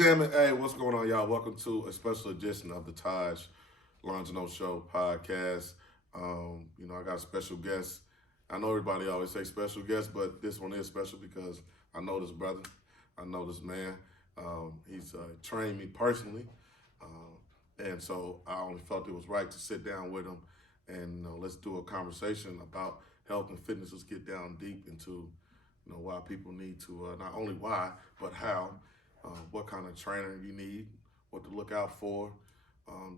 damn it. Hey, what's going on, y'all? Welcome to a special edition of the TajLongino Show podcast. I got a special guest. I know everybody always say special guest, but this one is special because I know this brother. I know this man. He's trained me personally. And so I only felt it was right to sit down with him and let's do a conversation about health and fitness. Let's get down deep into why people need to, not only why, but how, what kind of trainer you need, what to look out for,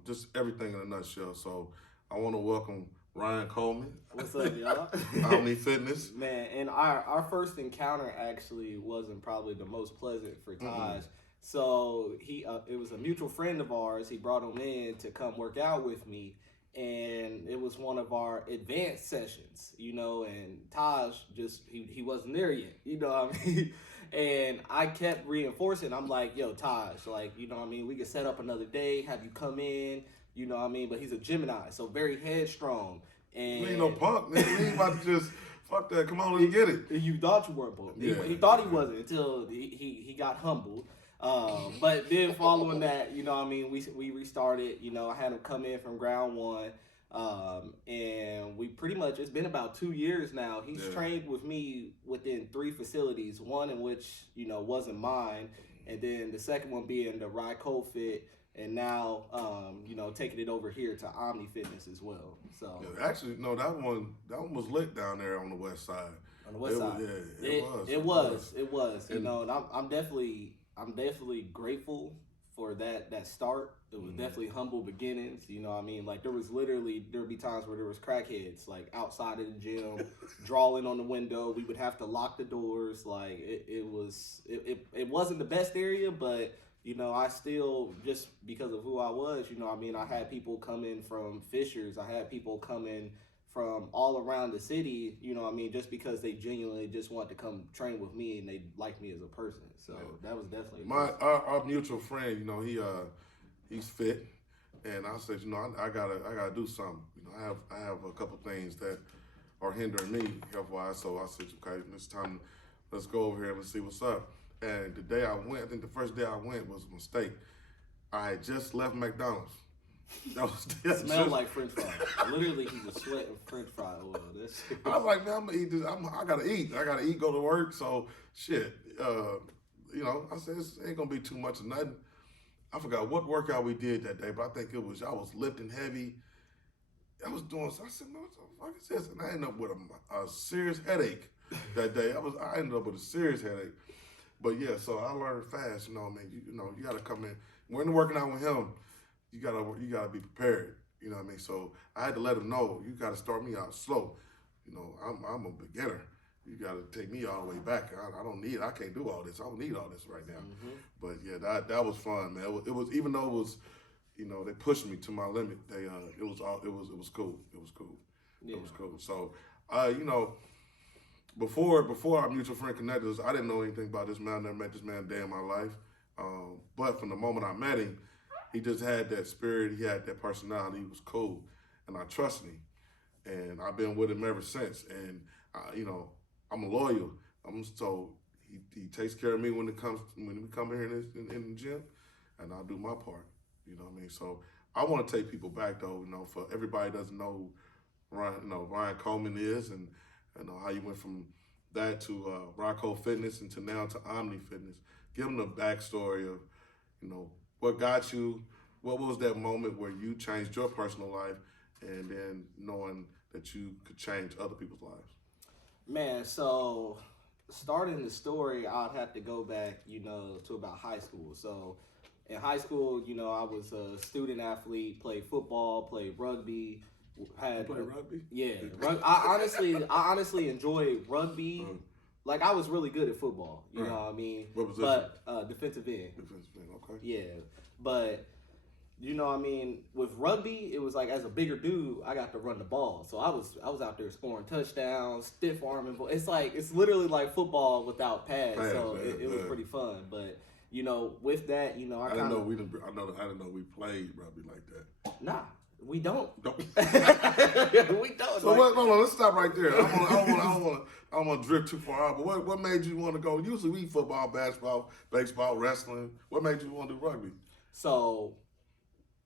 just everything in a nutshell. So I want to welcome Ryan Coleman. What's up, y'all? Omni Fitness. Man, and our first encounter actually wasn't probably the most pleasant for Taj. So it was a mutual friend of ours. He brought him in to come work out with me. And it was one of our advanced sessions, and Taj he wasn't there yet, what I mean? And I kept reinforcing. I'm like, yo, Taj, we could set up another day, have you come in, but he's a Gemini, so very headstrong. And We ain't no punk, nigga. We ain't about to just, fuck that, come on, let's get it. You thought you weren't punk. Yeah. He thought he wasn't until he got humbled. But then following that, we restarted. I had him come in from ground one, and we pretty much, it's been about 2 years now. He's trained with me within 3 facilities, one in which wasn't mine, and then the second one being the Ryan Coleman Fit, and now taking it over here to Omni Fitness as well. So actually, no, that one was lit down there on the west side. On the west side, it was. And I'm definitely grateful for that start. It was definitely humble beginnings. Like there'd be times where there was crackheads like outside of the gym, drawing on the window. We would have to lock the doors. Like it wasn't the best area, but I still, just because of who I was, I had people coming from Fishers. I had people coming from all around the city, just because they genuinely just want to come train with me and they like me as a person. So that was definitely our mutual friend. He's fit, and I said, I gotta do something. I have a couple things that are hindering me health wise. So I said, okay, it's time. Let's go over here and see what's up. And the day I went, I think the first day I went was a mistake. I had just left McDonald's. It smelled like French fries. Literally, he was sweating French fry oil. I was like, man, I'm gonna eat this. I gotta eat. I gotta eat. Go to work. So shit. I said it ain't gonna be too much of nothing. I forgot what workout we did that day, but I think I was lifting heavy. I was doing. So I said, no, what the fuck is this? And I ended up with a serious headache that day. I ended up with a serious headache. But yeah, so I learned fast. You gotta come in. When you're working out with him, you gotta be prepared. So I had to let him know, you gotta start me out slow. I'm a beginner. You gotta take me all the way back. I can't do all this. I don't need all this right now. But yeah, that was fun, man. It was even though it was, they pushed me to my limit. It was cool. It was cool. Yeah. It was cool. So before our mutual friend connected us, I didn't know anything about this man. I never met this man a day in my life. But from the moment I met him, he just had that spirit. He had that personality. He was cool, and I trust him. And I've been with him ever since. And I'm loyal. So he takes care of me when we come here in the gym, and I'll do my part. So I want to take people back though. For everybody doesn't know who Ryan Coleman is, and how you went from that to Rocco Fitness and to now to Omni Fitness. Give them the backstory of what got you. What was that moment where you changed your personal life, and then knowing that you could change other people's lives? Man, so starting the story, I'd have to go back, to about high school. So in high school, I was a student athlete, played football, played rugby. You play rugby? Yeah. I honestly enjoyed rugby. Like, I was really good at football, you know what I mean? What position? But defensive end. Defensive end, okay. Yeah, but with rugby, it was like, as a bigger dude, I got to run the ball. So I was out there scoring touchdowns, stiff arming. It's literally like football without pads. So it was pretty fun. But with that, I didn't know we played rugby like that. Nah, We don't. Don't. We don't. So what? No, let's stop right there. I don't want to drift too far out. But what made you want to go? Usually we football, basketball, baseball, wrestling. What made you want to do rugby? So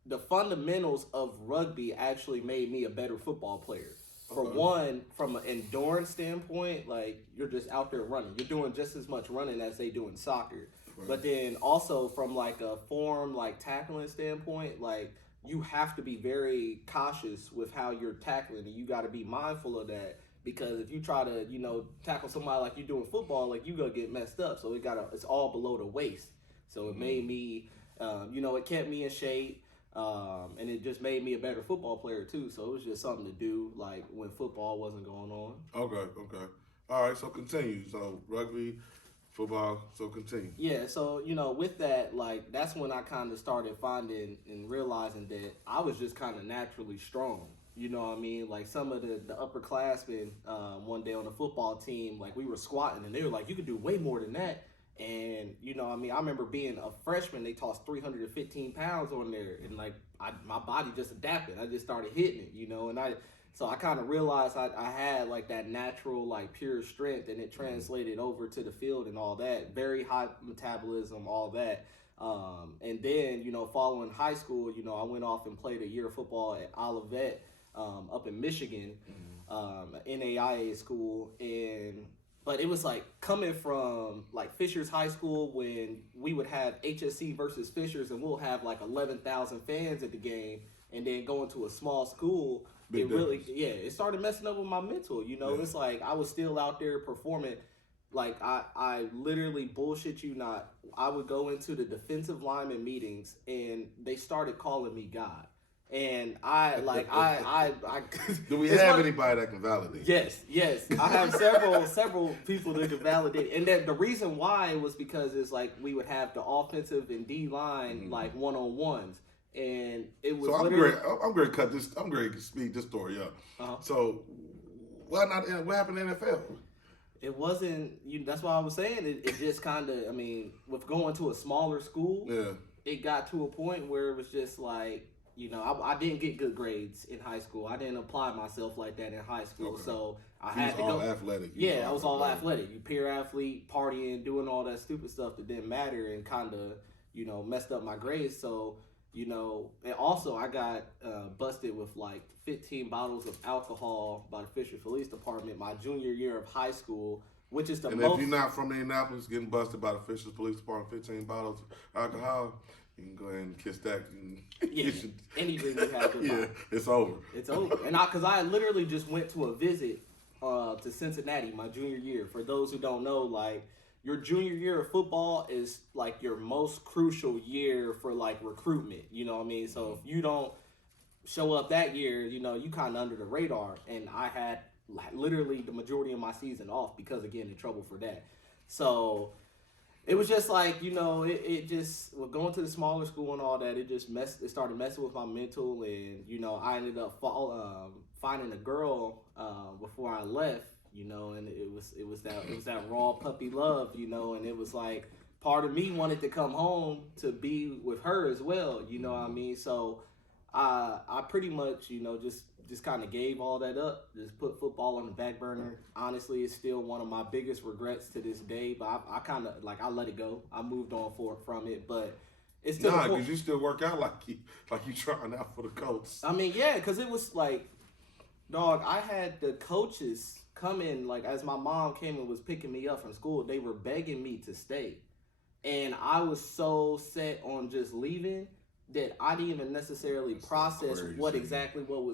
the fundamentals of rugby actually made me a better football player. For one, from an endurance standpoint, like you're just out there running. You're doing just as much running as they do in soccer. Right. But then also from like a form, like tackling standpoint, like you have to be very cautious with how you're tackling, and you got to be mindful of that, because if you try to, tackle somebody like you do in football, like you gonna get messed up. So it's all below the waist. So it made me, it kept me in shape. And it just made me a better football player too. So it was just something to do, like when football wasn't going on. Okay. All right, so continue. So rugby, football, so continue. Yeah, so, with that, like, that's when I kind of started finding and realizing that I was just kind of naturally strong. You know what I mean? Like, some of the upperclassmen, one day on the football team, like, we were squatting, and they were like, you could do way more than that. And, I remember being a freshman, they tossed 315 pounds on there, and, like, my body just adapted. I just started hitting it, and so I kind of realized I had, like, that natural, like, pure strength, and it translated over to the field and all that. Very high metabolism, all that. And then, following high school, I went off and played a year of football at Olivet up in Michigan, NAIA school, but it was like coming from like Fishers High School, when we would have HSC versus Fishers, and we'll have like 11,000 fans at the game, and then going to a small school, it started messing up with my mental. It's like I was still out there performing. Like I literally, bullshit you not, I would go into the defensive lineman meetings, and they started calling me God. And I do we have anybody that can validate? Yes. I have several people that can validate. And that the reason why was because it's like we would have the offensive and D line like one-on-ones. And it was I'm going to speed this story up. Uh-huh. So what happened in the NFL? It wasn't, that's why I was saying it just kind of, with going to a smaller school, it got to a point where it was just like, I didn't get good grades in high school. I didn't apply myself like that in high school. Okay. So I had to go. Athletic. I was all athletic. You peer athlete, partying, doing all that stupid stuff that didn't matter, and kind of, messed up my grades. So, and also I got busted with like 15 bottles of alcohol by the Fisher Police Department my junior year of high school, which is the most. And if you're not from Indianapolis, getting busted by the Fisher Police Department, 15 bottles of alcohol, you can go ahead and kiss that. Any drink you have. It's over. It's over. And because I literally just went to a visit to Cincinnati my junior year. For those who don't know, like, your junior year of football is like your most crucial year for like recruitment. You know what I mean? So if you don't show up that year, you kind of under the radar. And I had literally the majority of my season off because of getting in trouble for that. So it was just like, it just, with going to the smaller school and all that, it started messing with my mental, and, I ended up finding a girl before I left, and it was that raw puppy love, and it was like, part of me wanted to come home to be with her as well, you know what I mean? So I pretty much, just kind of gave all that up, just put football on the back burner. Honestly, it's still one of my biggest regrets to this day, but I kind of, I let it go. I moved on from it, but it's still because you still work out like you trying out for the Colts. Because it was like, dog, I had the coaches come in, like, as my mom came and was picking me up from school, they were begging me to stay. And I was so set on just leaving that I didn't even necessarily process what was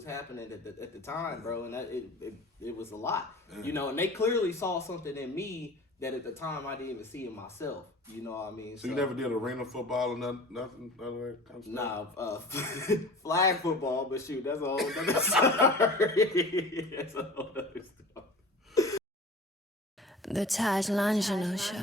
happening at the time, bro. And it was a lot, and they clearly saw something in me that at the time I didn't even see in myself. You know what I mean? So you never did arena football or nothing none of that kind of stuff? Nah, flag football, but shoot, that's a whole other story. That's a whole other story. The TajLongino Show.